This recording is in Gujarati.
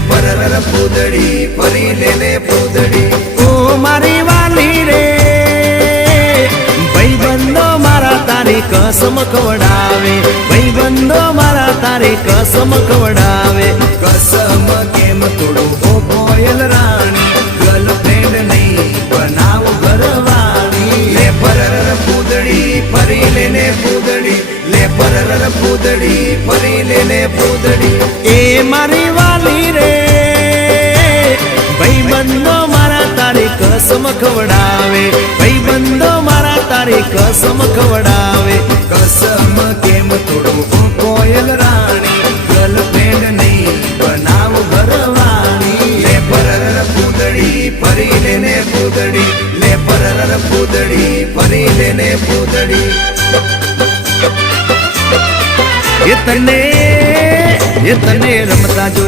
પરર પૂદડી ફરી લેને પૂદડી ઓ મારી વાલી રે ભાઈબંધો મારા તારી કસમ ખવડાવે ભાઈબંધો મારા તારી કસમ ખવડાવે કસમ કેમ તોડું ઓ કોયલ રાણી ગર્લફ્રેન્ડ નહીં બનાવ ઘરવાળી લે પરર પૂદડી ફરી લેને પૂદડી લે પરર પૂદડી ફરી લેને પૂદડી એ મારી વાલી રે ભાઈબંધો મારા તારી કસમ ખવડાવે ભાઈબંધો મારા તારી કસમ ખવડાવે કસમ કેમ તોડું ઓ કોયલ રાણી ગર્લફ્રેન્ડ નહીં બનાવ ઘરવાળી લે પરર પૂદડી ફરી લેને પૂદડી લે પરર પૂદડી ફરી લેને પૂદડી એ તને રમતા જોઈ